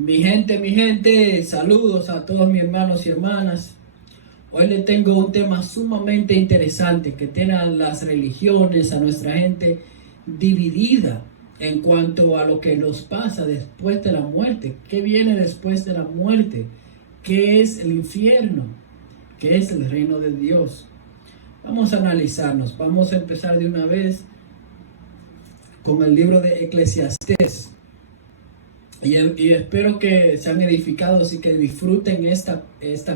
Mi gente, saludos a todos mis hermanos y hermanas. Hoy les tengo un tema sumamente interesante que tiene a las religiones, a nuestra gente dividida en cuanto a lo que nos pasa después de la muerte. ¿Qué viene después de la muerte? ¿Qué es el infierno? ¿Qué es el reino de Dios? Vamos a analizarnos. Vamos a empezar de una vez con el libro de Eclesiastés. Y espero que sean edificados y que disfruten esta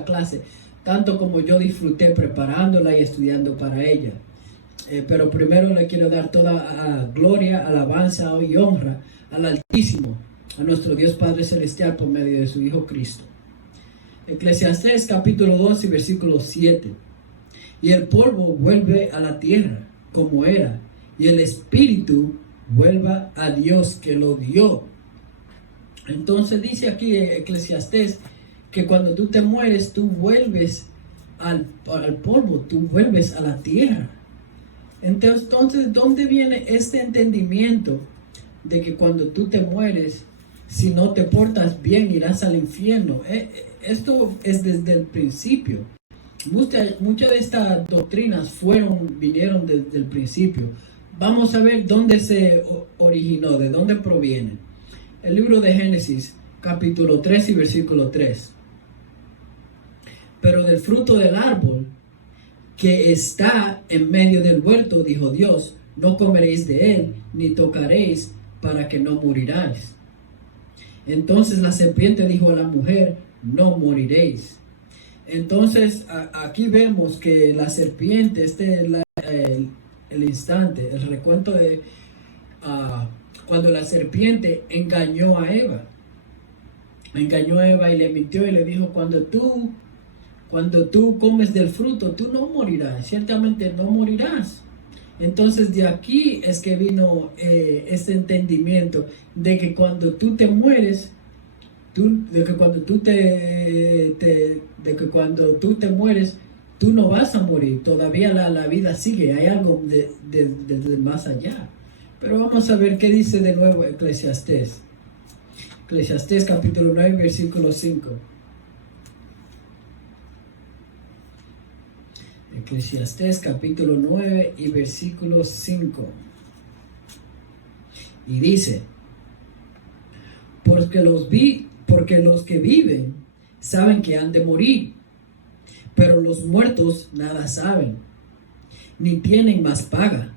clase, tanto como yo disfruté preparándola y estudiando para ella. Pero primero le quiero dar toda gloria, alabanza y honra al Altísimo, a nuestro Dios Padre Celestial por medio de su Hijo Cristo. Eclesiastés capítulo 2 y versículo 7. Y el polvo vuelve a la tierra como era, y el espíritu vuelva a Dios que lo dio. Entonces dice aquí Eclesiastés que cuando tú te mueres, tú vuelves al polvo, tú vuelves a la tierra. Entonces, ¿dónde viene este entendimiento de que cuando tú te mueres, si no te portas bien, irás al infierno? Esto es desde el principio. Muchas de estas doctrinas vinieron desde el principio. Vamos a ver dónde se originó, de dónde proviene. El libro de Génesis, capítulo 3 y versículo 3. Pero del fruto del árbol que está en medio del huerto, dijo Dios, no comeréis de él, ni tocaréis, para que no moriráis. Entonces la serpiente dijo a la mujer, no moriréis. Entonces aquí vemos que la serpiente, el instante, el recuento de cuando la serpiente engañó a Eva y le mintió y le dijo, cuando tú comes del fruto, tú no morirás, ciertamente no morirás. Entonces de aquí es que vino este entendimiento de que cuando tú te mueres, cuando tú te mueres, tú no vas a morir, todavía la vida sigue, hay algo de más allá. Pero vamos a ver qué dice de nuevo Eclesiastés. Eclesiastés capítulo 9, versículo 5. Eclesiastés capítulo 9 y versículo 5. Y dice, porque los que viven saben que han de morir, pero los muertos nada saben, ni tienen más paga,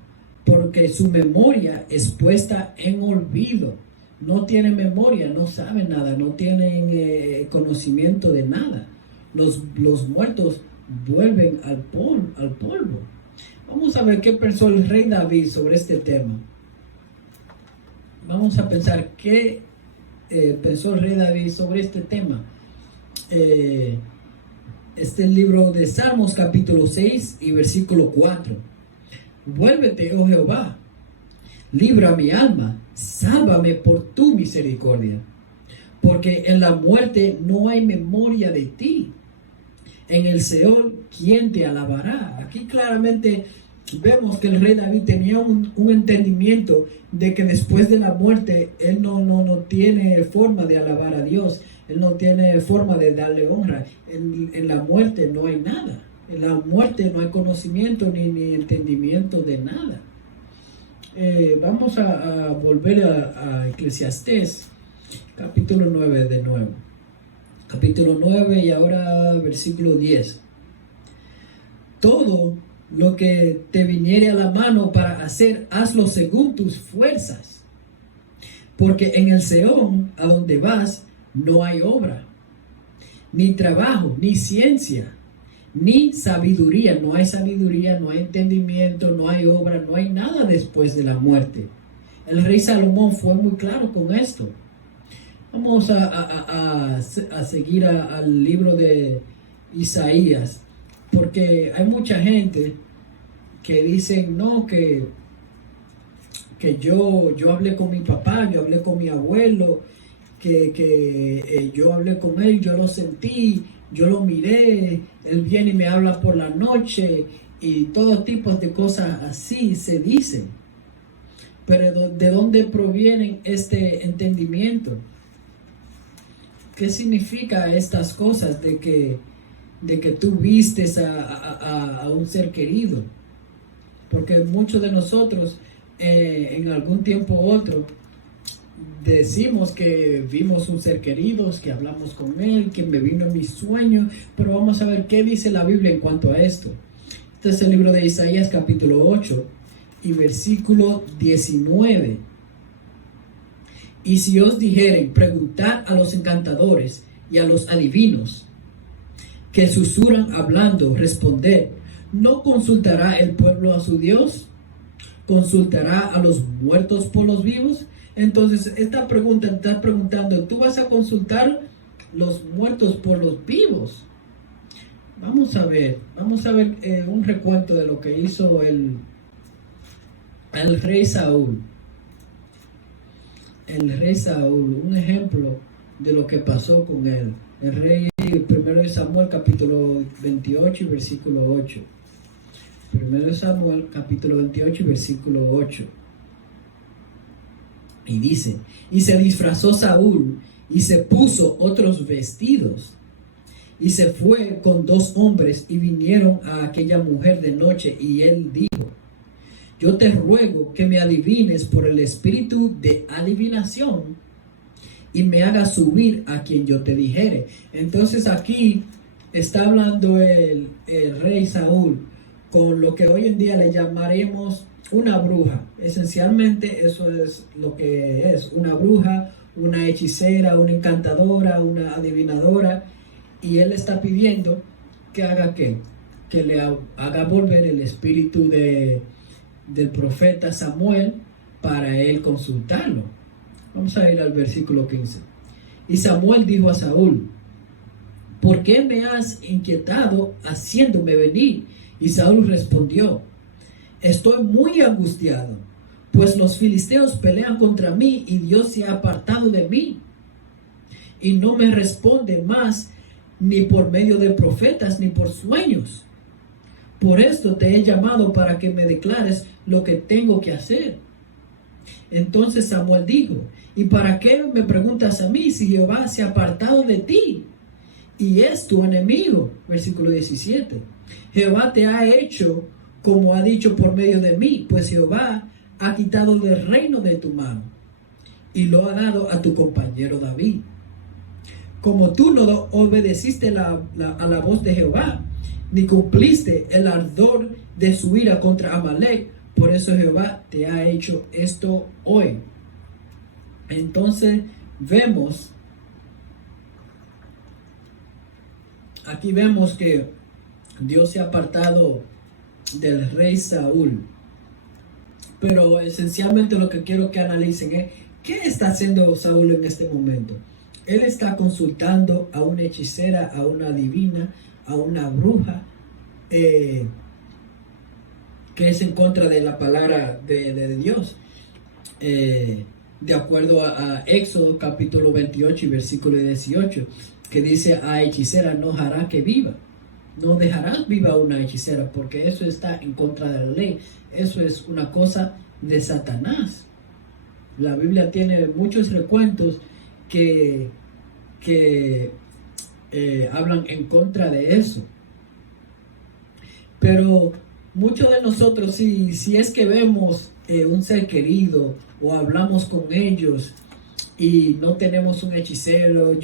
porque su memoria es puesta en olvido. No tienen memoria, no saben nada, no tienen conocimiento de nada. Los muertos vuelven al polvo. Vamos a ver qué pensó el rey David sobre este tema. Vamos a pensar qué pensó el rey David sobre este tema. Este es el libro de Salmos capítulo 6 y versículo 4. Vuélvete, oh Jehová, libra mi alma, sálvame por tu misericordia, porque en la muerte no hay memoria de ti. En el Seol, ¿quién te alabará? Aquí claramente vemos que el rey David tenía un entendimiento de que después de la muerte él no tiene forma de alabar a Dios, él no tiene forma de darle honra. En la muerte no hay nada. En la muerte no hay conocimiento ni entendimiento de nada. Vamos a volver a Eclesiastés, capítulo 9 de nuevo. Capítulo 9 y ahora versículo 10. Todo lo que te viniere a la mano para hacer, hazlo según tus fuerzas. Porque en el Seón, a donde vas, no hay obra, ni trabajo, ni ciencia, ni sabiduría. No hay sabiduría, no hay entendimiento, no hay obra, no hay nada después de la muerte. El rey Salomón fue muy claro con esto. Vamos a seguir al libro de Isaías, porque hay mucha gente que dicen, no, que yo hablé con mi papá, yo hablé con mi abuelo, que yo hablé con él, yo lo sentí, yo lo miré, él viene y me habla por la noche, y todo tipo de cosas así se dicen. Pero ¿de dónde provienen este entendimiento? ¿qué significa estas cosas de que tú vistes a un ser querido? Porque muchos de nosotros en algún tiempo u otro decimos que vimos un ser querido, que hablamos con él, que me vino en mis sueños, pero vamos a ver qué dice la Biblia en cuanto a esto. Este es el libro de Isaías capítulo 8 y versículo 19. Y si os dijeren, preguntad a los encantadores y a los adivinos, que susurran hablando, responded, ¿no consultará el pueblo a su Dios? ¿Consultará a los muertos por los vivos? Entonces, esta pregunta está preguntando, ¿tú vas a consultar los muertos por los vivos? Vamos a ver un recuento de lo que hizo el rey Saúl. El rey Saúl, un ejemplo de lo que pasó con él. El rey, primero de Samuel, capítulo 28 y versículo 8. Primero de Samuel, capítulo 28 y versículo 8. Y dice, y se disfrazó Saúl y se puso otros vestidos y se fue con 2 hombres y vinieron a aquella mujer de noche y él dijo, yo te ruego que me adivines por el espíritu de adivinación y me hagas subir a quien yo te dijere. Entonces aquí está hablando el rey Saúl con lo que hoy en día le llamaremos una bruja. Esencialmente eso es lo que es, una bruja, una hechicera, una encantadora, una adivinadora, y él está pidiendo que haga ¿qué? Que le haga volver el espíritu del profeta Samuel para él consultarlo. Vamos a ir al versículo 15. Y Samuel dijo a Saúl, ¿por qué me has inquietado haciéndome venir? Y Saúl respondió, estoy muy angustiado, pues los filisteos pelean contra mí y Dios se ha apartado de mí y no me responde más ni por medio de profetas ni por sueños. Por esto te he llamado para que me declares lo que tengo que hacer. Entonces Samuel dijo, ¿y para qué me preguntas a mí si Jehová se ha apartado de ti y es tu enemigo? Versículo 17. Jehová te ha hecho como ha dicho por medio de mí, pues Jehová ha quitado el reino de tu mano y lo ha dado a tu compañero David. Como tú no obedeciste a la voz de Jehová, ni cumpliste el ardor de su ira contra Amalek, por eso Jehová te ha hecho esto hoy. Entonces aquí vemos que Dios se ha apartado del rey Saúl. Pero esencialmente lo que quiero que analicen es, ¿qué está haciendo Saúl en este momento? Él está consultando a una hechicera, a una adivina, a una bruja, que es en contra de la palabra de Dios. De acuerdo a Éxodo capítulo 28 y versículo 18, que dice, a hechicera no hará que viva. No dejarás viva una hechicera, porque eso está en contra de la ley. Eso es una cosa de Satanás. La Biblia tiene muchos recuentos que hablan en contra de eso. Pero muchos de nosotros, si es que vemos un ser querido o hablamos con ellos y no tenemos un hechicero,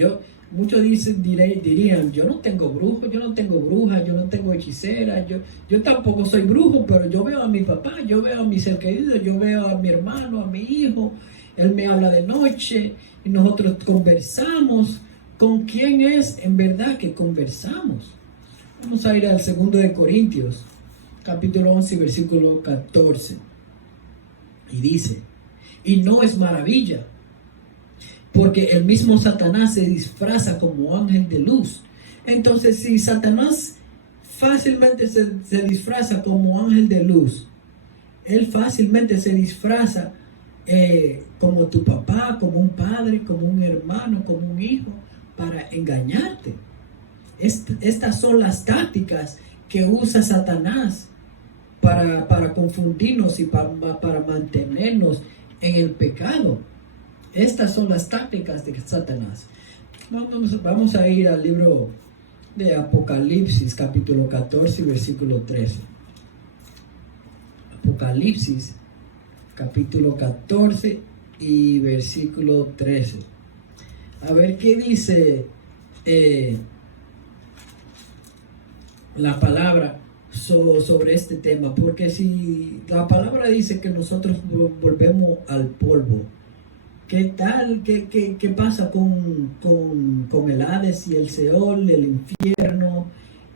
muchos dirían, yo no tengo brujo, yo no tengo bruja, yo no tengo hechicera, yo tampoco soy brujo, pero yo veo a mi papá, yo veo a mi ser querido, yo veo a mi hermano, a mi hijo, él me habla de noche y nosotros conversamos. ¿Con quién es en verdad que conversamos? Vamos a ir al 2 de Corintios, capítulo 11, versículo 14. Y dice, y no es maravilla, porque el mismo Satanás se disfraza como ángel de luz. Entonces, si Satanás fácilmente se disfraza como ángel de luz, él fácilmente se disfraza como tu papá, como un padre, como un hermano, como un hijo, para engañarte. Estas son las tácticas que usa Satanás para confundirnos y para mantenernos en el pecado. Estas son las tácticas de Satanás. Vamos a ir al libro de Apocalipsis, capítulo 14 y versículo 13. Apocalipsis, capítulo 14 y versículo 13. A ver qué dice la palabra sobre este tema, porque si la palabra dice que nosotros volvemos al polvo, ¿qué tal? ¿Qué pasa con el Hades y el Seol, el infierno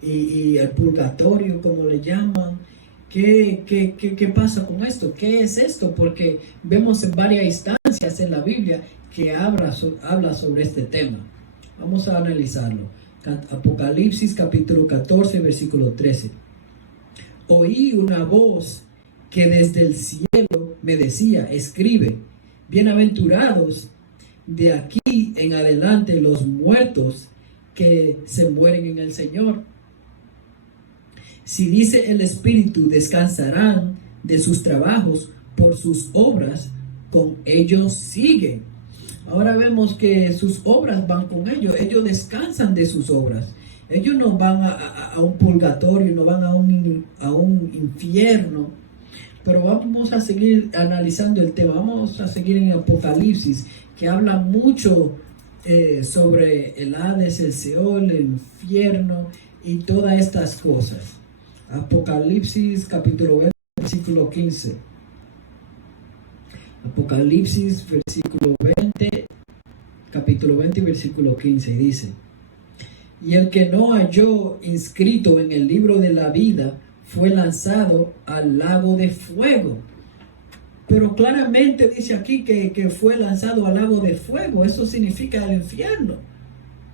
y el purgatorio, como le llaman? ¿Qué pasa con esto? ¿Qué es esto? Porque vemos en varias instancias en la Biblia que habla sobre este tema. Vamos a analizarlo. Apocalipsis capítulo 14, versículo 13. Oí una voz que desde el cielo me decía, escribe, bienaventurados de aquí en adelante los muertos que se mueren en el Señor. Si dice el Espíritu, descansarán de sus trabajos, por sus obras con ellos siguen. Ahora vemos que sus obras van con ellos descansan de sus obras. Ellos no van a un purgatorio, no van a un infierno. Pero vamos a seguir analizando el tema, vamos a seguir en Apocalipsis, que habla mucho sobre el Hades, el Seol, el infierno y todas estas cosas. Apocalipsis capítulo 20, versículo 15. Apocalipsis versículo 20, capítulo 20, versículo 15, dice: y el que no halló inscrito en el libro de la vida fue lanzado al lago de fuego. Pero claramente dice aquí que fue lanzado al lago de fuego. Eso significa el infierno.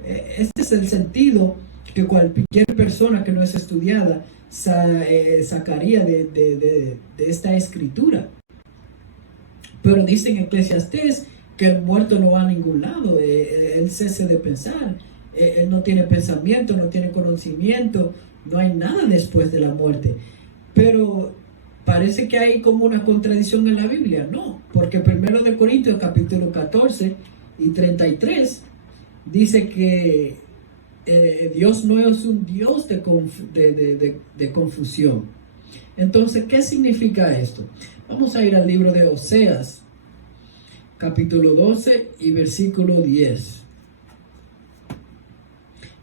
Este es el sentido que cualquier persona que no es estudiada sacaría de esta escritura. Pero dice en Eclesiastés que el muerto no va a ningún lado. Él cese de pensar. Él no tiene pensamiento, no tiene conocimiento, no hay nada después de la muerte. Pero parece que hay como una contradicción en la Biblia. No, porque 1 Corintios capítulo 14 y 33 dice que Dios no es un Dios de confusión. Entonces, ¿qué significa esto? Vamos a ir al libro de Oseas, capítulo 12 y versículo 10.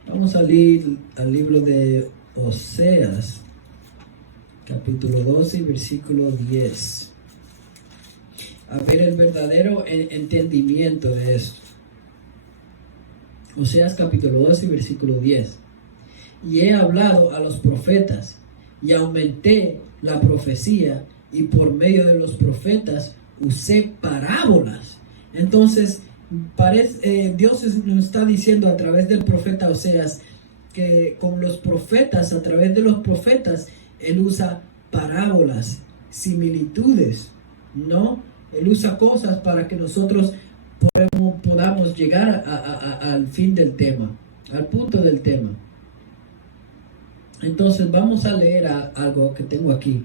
Vamos a ir al libro de Oseas, capítulo 12 y versículo 10. A ver el verdadero entendimiento de esto. Oseas capítulo 12 y versículo 10. Y he hablado a los profetas y aumenté la profecía y por medio de los profetas usé parábolas. Entonces, Dios nos está diciendo a través del profeta Oseas que con los profetas, a través de los profetas, Él usa parábolas, similitudes, ¿no? Él usa cosas para que nosotros podamos llegar al fin del tema, al punto del tema. Entonces vamos a leer algo que tengo aquí.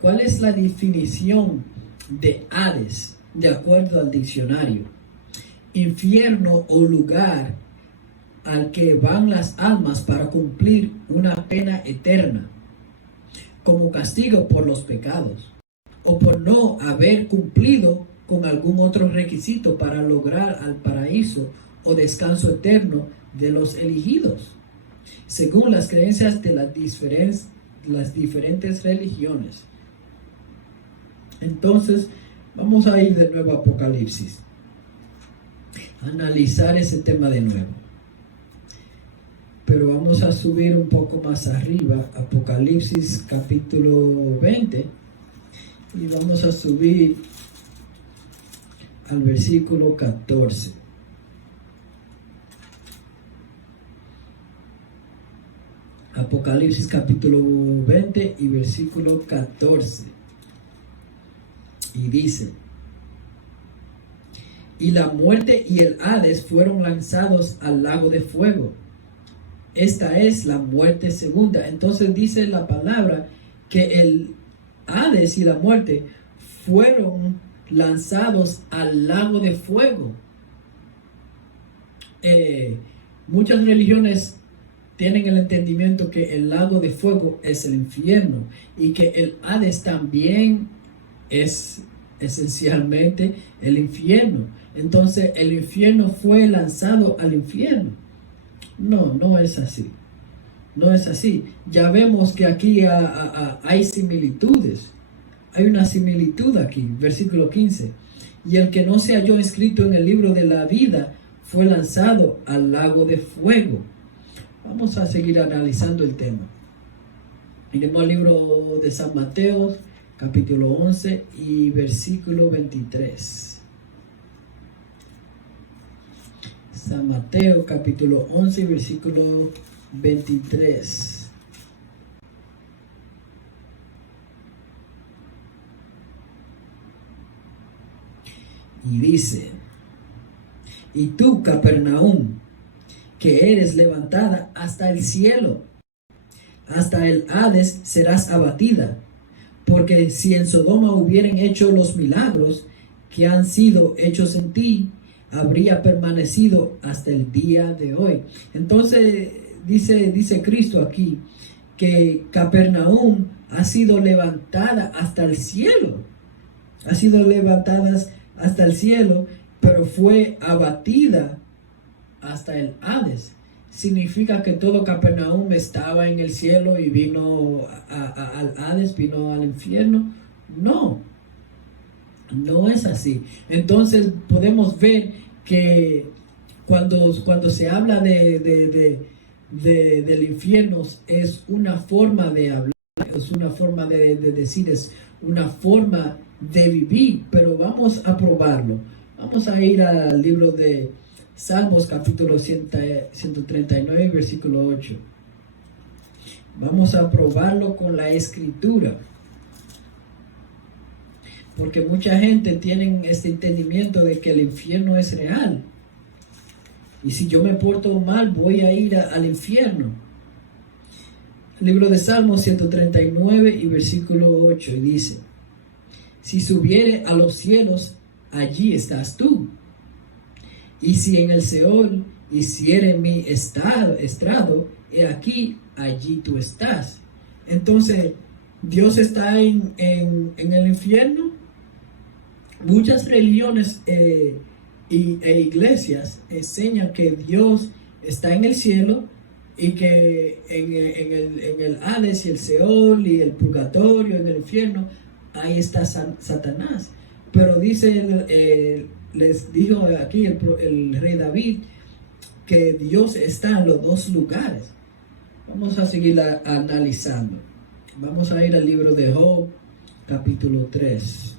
¿Cuál es la definición de Hades de acuerdo al diccionario? Infierno o lugar al que van las almas para cumplir una pena eterna, como castigo por los pecados, o por no haber cumplido con algún otro requisito para lograr al paraíso o descanso eterno de los elegidos, según las creencias de las diferentes religiones. Entonces, vamos a ir de nuevo a Apocalipsis, analizar ese tema de nuevo. Pero vamos a subir un poco más arriba, Apocalipsis capítulo 20, y vamos a subir al versículo 14. Apocalipsis capítulo 20 y versículo 14. Y dice: y la muerte y el Hades fueron lanzados al lago de fuego. Esta es la muerte segunda. Entonces dice la palabra que el Hades y la muerte fueron lanzados al lago de fuego. eh, muchas religiones tienen el entendimiento que el lago de fuego es el infierno y que el Hades también es esencialmente el infierno. Entonces el infierno fue lanzado al infierno. No, no es así. No es así. Ya vemos que aquí hay similitudes. Hay una similitud aquí, versículo 15. Y el que no se halló escrito en el libro de la vida fue lanzado al lago de fuego. Vamos a seguir analizando el tema. Miremos el libro de San Mateo, capítulo 11 y versículo 23. San Mateo, capítulo 11 y versículo 23. Y dice: y tú, Capernaum, que eres levantada hasta el cielo, hasta el Hades serás abatida, porque si en Sodoma hubieran hecho los milagros que han sido hechos en ti, habría permanecido hasta el día de hoy. Entonces dice Cristo aquí que Capernaum ha sido levantada hasta el cielo, ha sido levantada hasta el cielo, pero fue abatida hasta el Hades. ¿Significa que todo Capernaum estaba en el cielo y vino al Hades, vino al infierno? No, no es así. Entonces podemos ver que cuando se habla del infierno, es una forma de hablar, es una forma de decir, es una forma de vivir, pero vamos a probarlo. Vamos a ir al libro de Salmos, capítulo 139, versículo 8. Vamos a probarlo con la escritura, porque mucha gente tiene este entendimiento de que el infierno es real, y si yo me porto mal voy a ir al infierno. El libro de Salmos 139 y versículo 8, y dice: si subiere a los cielos, allí estás tú. Y si en el Seol hiciere mi estrado, he aquí, allí tú estás. Entonces, ¿Dios está en el infierno? Muchas religiones e iglesias enseñan que Dios está en el cielo y que en el Hades y el Seol y el purgatorio, en el infierno, ahí está Satanás. Pero dice, les dijo aquí el rey David, que Dios está en los dos lugares. Vamos a seguir analizando. Vamos a ir al libro de Job, capítulo 3.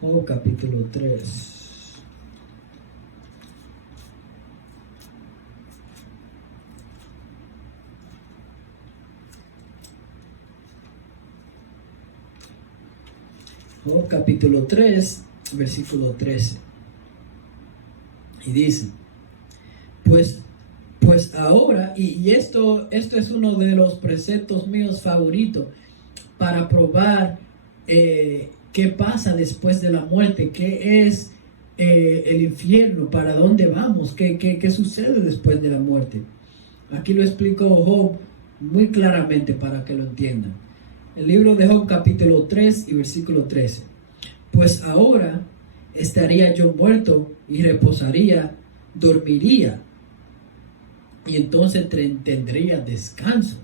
Job, capítulo 3. Job, capítulo 3, versículo 13. Y dice: Pues ahora, y esto es uno de los preceptos míos favoritos para probar qué pasa después de la muerte, qué es el infierno, para dónde vamos, qué sucede después de la muerte. Aquí lo explicó Job muy claramente para que lo entiendan. El libro de Job, capítulo 3 y versículo 13. Pues ahora estaría yo muerto y reposaría, dormiría, y entonces tendría descanso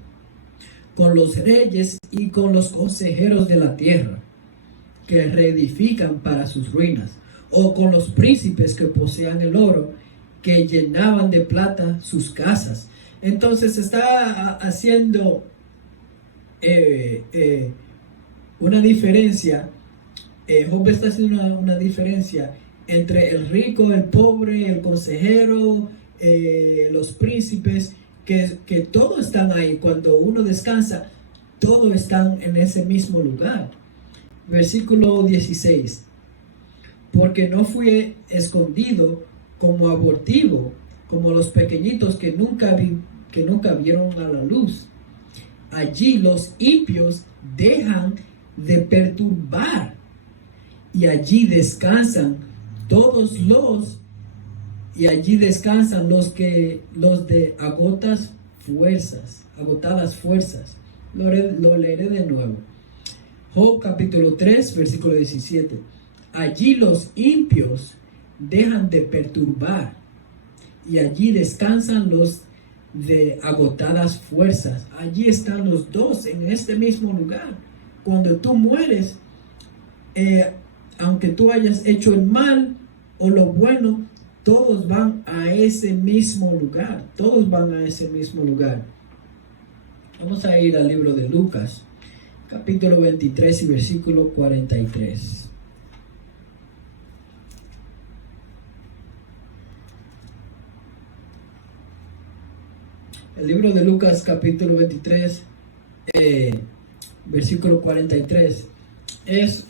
con los reyes y con los consejeros de la tierra, que reedifican para sus ruinas, o con los príncipes que posean el oro, que llenaban de plata sus casas. Entonces está haciendo una diferencia. Job está haciendo una diferencia entre el rico, el pobre, el consejero, los príncipes, que todos están ahí. Cuando uno descansa, todos están en ese mismo lugar. Versículo 16. Porque no fui escondido como abortivo, como los pequeñitos que nunca vieron a la luz. Allí los impios dejan de perturbar, y allí descansan todos los, y allí descansan los de agotadas fuerzas. Lo leeré de nuevo. Job capítulo 3, versículo 17. Allí los impios dejan de perturbar, y allí descansan los de agotadas fuerzas. Allí están los dos en este mismo lugar. Cuando tú mueres, aunque tú hayas hecho el mal o lo bueno, todos van a ese mismo lugar. Todos van a ese mismo lugar. Vamos a ir al libro de Lucas, capítulo 23 y versículo 43. El libro de Lucas, capítulo 23, versículo 43, es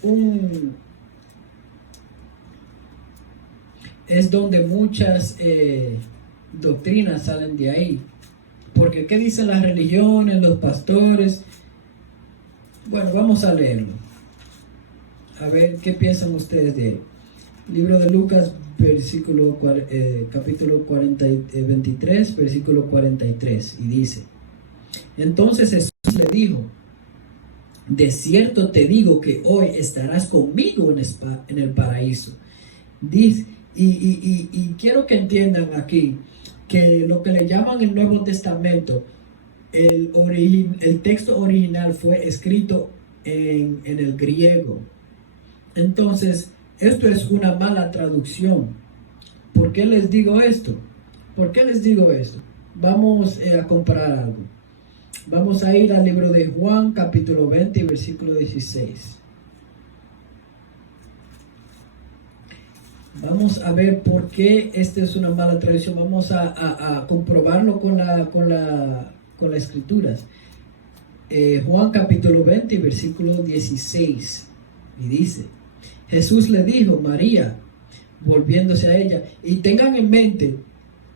donde muchas doctrinas salen de ahí. Porque ¿qué dicen las religiones, los pastores? Bueno, vamos a leerlo. A ver qué piensan ustedes de él. Libro de Lucas, capítulo 23, versículo 43, y dice: entonces Jesús le dijo: de cierto te digo que hoy estarás conmigo en el paraíso. Dice, y quiero que entiendan aquí que lo que le llaman el Nuevo Testamento, el texto original fue escrito en el griego. Entonces, esto es una mala traducción. ¿Por qué les digo esto? ¿Por qué les digo esto? Vamos a comparar algo. Vamos a ir al libro de Juan, capítulo 20, versículo 16. Vamos a ver por qué esta es una mala traducción. Vamos a comprobarlo con las escrituras. Juan capítulo 20, versículo 16. Y dice: Jesús le dijo: María, volviéndose a ella. Y tengan en mente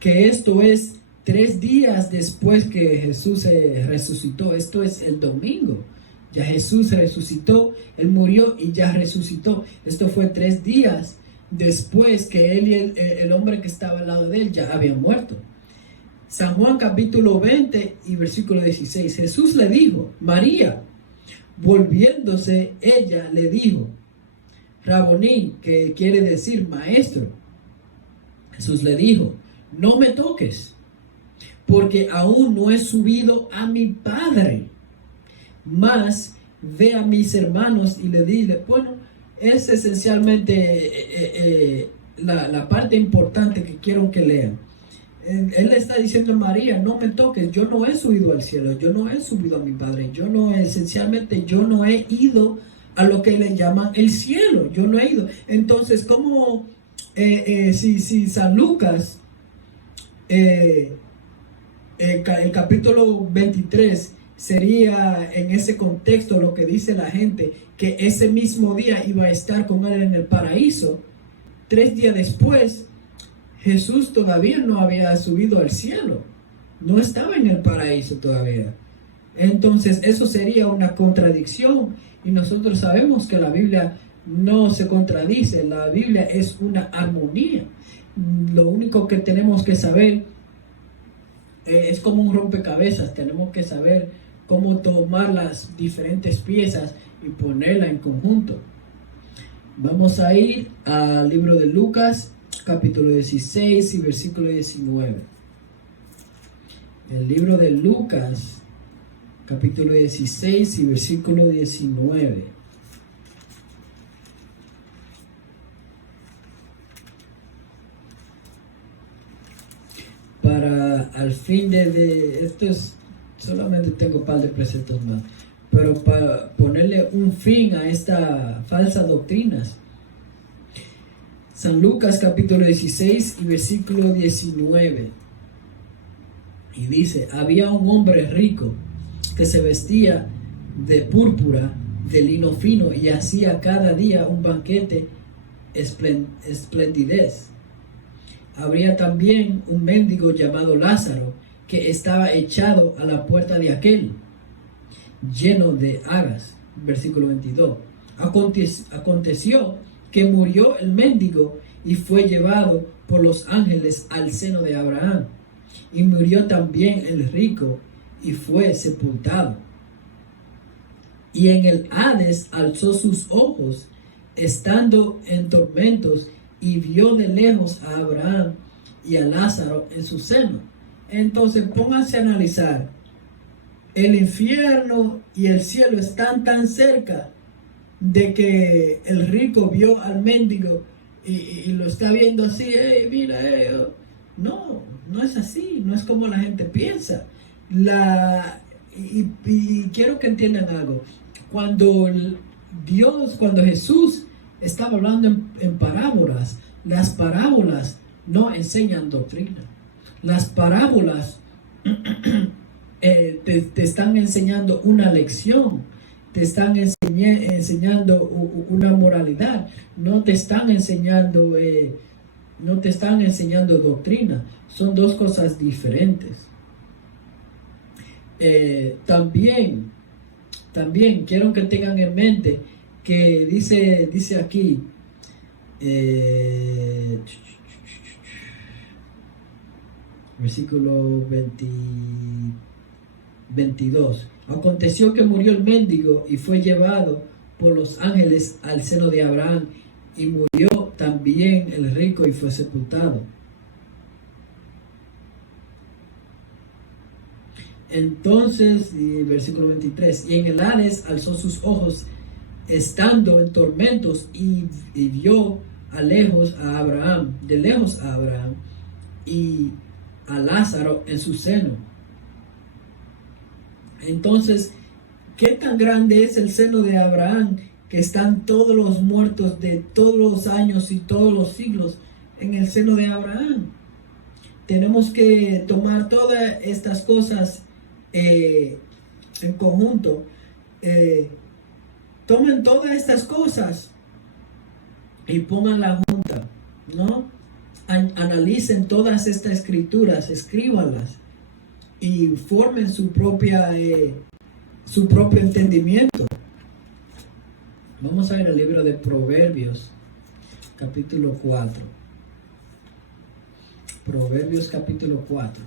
que esto es 3 días después que Jesús resucitó. Esto es el domingo. Ya Jesús resucitó, Él murió y ya resucitó. Esto fue 3 días después que Él y el hombre que estaba al lado de Él ya habían muerto. San Juan capítulo 20 y versículo 16. Jesús le dijo: María. Volviéndose ella le dijo: Raboní, que quiere decir maestro. Jesús le dijo: no me toques, porque aún no he subido a mi Padre, mas ve a mis hermanos y le dile. Bueno, es esencialmente la parte importante que quiero que lean. Él le está diciendo a María: no me toques, yo no he subido al cielo, yo no he subido a mi Padre, yo no he ido a lo que le llaman el cielo, yo no he ido. Entonces, ¿cómo si San Lucas, el capítulo 23, sería en ese contexto lo que dice la gente, que ese mismo día iba a estar con Él en el paraíso? 3 días después, Jesús todavía no había subido al cielo, no estaba en el paraíso todavía. Entonces eso sería una contradicción, y nosotros sabemos que la Biblia no se contradice, la Biblia es una armonía. Lo único que tenemos que saber es como un rompecabezas, tenemos que saber cómo tomar las diferentes piezas y ponerlas en conjunto. Vamos a ir al libro de Lucas, capítulo 16 y versículo 19. El libro de Lucas, capítulo 16 y versículo 19. Para al fin de esto es, solamente tengo un par de preceptos más, pero para ponerle un fin a esta falsa doctrinas. San Lucas capítulo 16 y versículo 19. Y dice: había un hombre rico que se vestía de púrpura, de lino fino, y hacía cada día un banquete esplendidez. Habría también un mendigo llamado Lázaro, que estaba echado a la puerta de aquel, lleno de llagas. Versículo 22. Aconteció que murió el mendigo y fue llevado por los ángeles al seno de Abraham. Y murió también el rico y fue sepultado. Y en el Hades alzó sus ojos, estando en tormentos, y vio de lejos a Abraham y a Lázaro en su seno. Entonces pónganse a analizar. El infierno y el cielo están tan cerca de que el rico vio al mendigo y lo está viendo así, hey, mira, no, no es así, no es como la gente piensa. Y quiero que entiendan algo. Cuando Jesús estaba hablando en parábolas, las parábolas no enseñan doctrina. Las parábolas te están enseñando una lección, te están enseñando una moralidad, no te están enseñando doctrina. Son dos cosas diferentes. También quiero que tengan en mente que dice aquí, versículo 22. Aconteció que murió el mendigo y fue llevado por los ángeles al seno de Abraham, y murió también el rico y fue sepultado. Entonces, versículo 23, y en el Hades alzó sus ojos, estando en tormentos, y vio de lejos a Abraham y a Lázaro en su seno. Entonces, ¿qué tan grande es el seno de Abraham, que están todos los muertos de todos los años y todos los siglos en el seno de Abraham? Tenemos que tomar todas estas cosas en conjunto. Tomen todas estas cosas y pongan la junta, ¿no? Analicen todas estas escrituras, escríbanlas y formen su propio entendimiento. Vamos a ver el libro de Proverbios, capítulo 4. Proverbios, capítulo 4.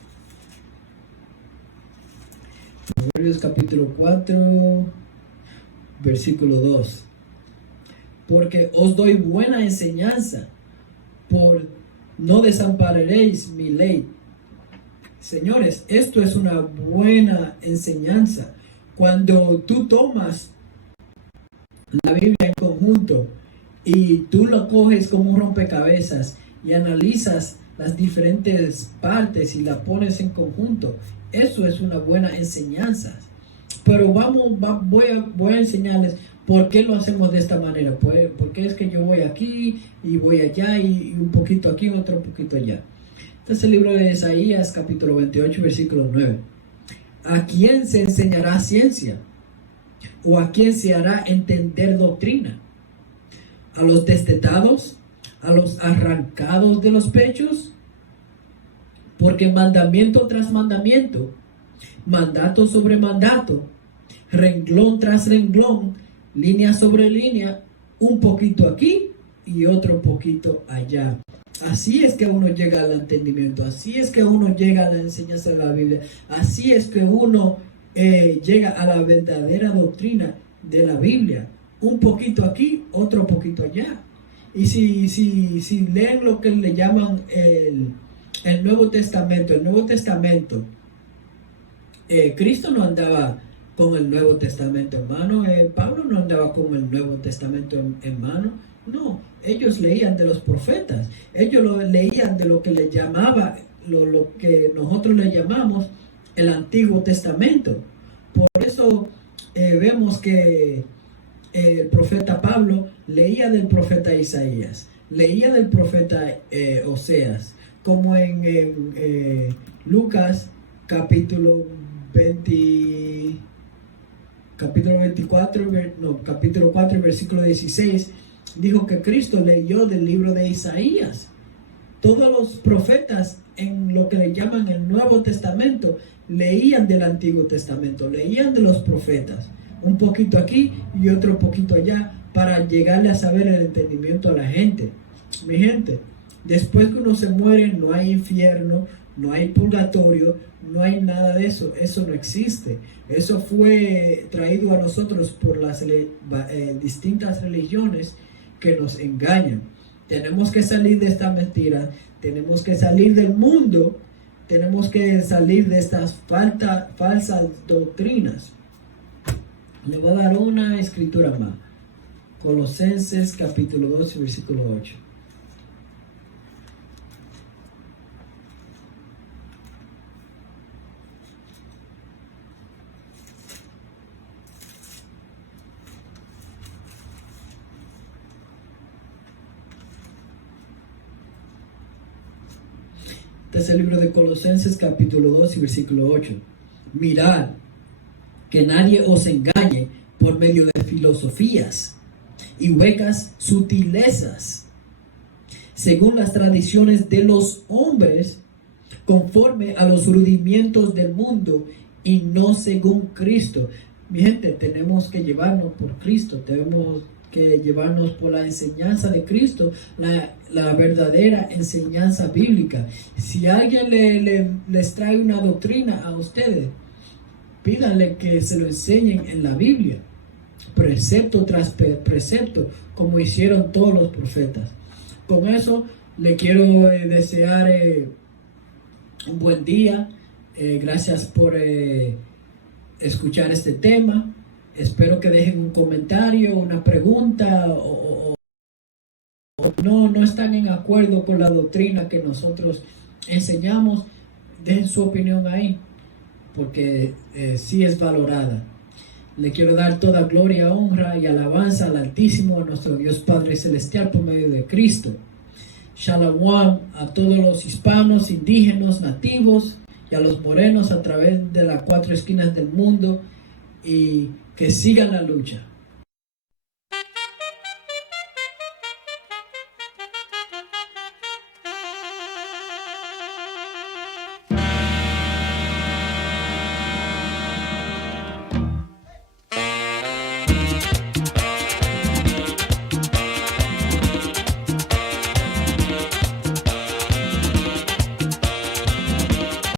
Proverbios, capítulo 4, versículo 2. Porque os doy buena enseñanza, por no desampararéis mi ley. Señores, esto es una buena enseñanza. Cuando tú tomas la Biblia en conjunto y tú lo coges como un rompecabezas y analizas las diferentes partes y la pones en conjunto, eso es una buena enseñanza. Pero voy a enseñarles por qué lo hacemos de esta manera. Porque es que yo voy aquí y voy allá y un poquito aquí, otro poquito allá. Entonces el libro de Isaías, capítulo 28, versículo 9. ¿A quién se enseñará ciencia? ¿O a quién se hará entender doctrina? ¿A los destetados? ¿A los arrancados de los pechos? Porque mandamiento tras mandamiento, mandato sobre mandato, renglón tras renglón, línea sobre línea, un poquito aquí y otro poquito allá. Así es que uno llega al entendimiento, así es que uno llega a la enseñanza de la Biblia, así es que uno llega a la verdadera doctrina de la Biblia. Un poquito aquí, otro poquito allá. Y si leen lo que le llaman el Nuevo Testamento, Cristo no andaba con el Nuevo Testamento en mano, Pablo no andaba con el Nuevo Testamento en mano, no, ellos leían de los profetas, ellos leían de lo que le llamaba, lo que nosotros le llamamos el Antiguo Testamento. Por eso vemos que el profeta Pablo leía del profeta Isaías, leía del profeta Oseas, como en Lucas capítulo 4, versículo 16, dijo que Cristo leyó del libro de Isaías. Todos los profetas en lo que le llaman el Nuevo Testamento leían del Antiguo Testamento, leían de los profetas, un poquito aquí y otro poquito allá, para llegarle a saber el entendimiento a la gente. Mi gente, después que uno se muere no hay infierno, no hay purgatorio, no hay nada de eso. Eso no existe. Eso fue traído a nosotros por las distintas religiones que nos engañan. Tenemos que salir de esta mentira, tenemos que salir del mundo, tenemos que salir de estas falsas doctrinas. Le voy a dar una escritura más. Colosenses capítulo 2, versículo 8. Este es el libro de Colosenses capítulo 2 y versículo 8. Mirad que nadie os engañe por medio de filosofías y huecas sutilezas, según las tradiciones de los hombres, conforme a los rudimientos del mundo y no según Cristo. Mi gente, tenemos que llevarnos por Cristo, tenemos que llevarnos por la enseñanza de Cristo, la verdadera enseñanza bíblica. Si alguien les trae una doctrina a ustedes, pídanle que se lo enseñen en la Biblia, precepto tras precepto, como hicieron todos los profetas. Con eso le quiero desear un buen día. Gracias por escuchar este tema. Espero que dejen un comentario, una pregunta, o no están en acuerdo con la doctrina que nosotros enseñamos. Dejen su opinión ahí, porque sí es valorada. Le quiero dar toda gloria, honra y alabanza al Altísimo, a nuestro Dios Padre Celestial, por medio de Cristo. Shalom a todos los hispanos, indígenas, nativos y a los morenos a través de las 4 esquinas del mundo, y que sigan la lucha.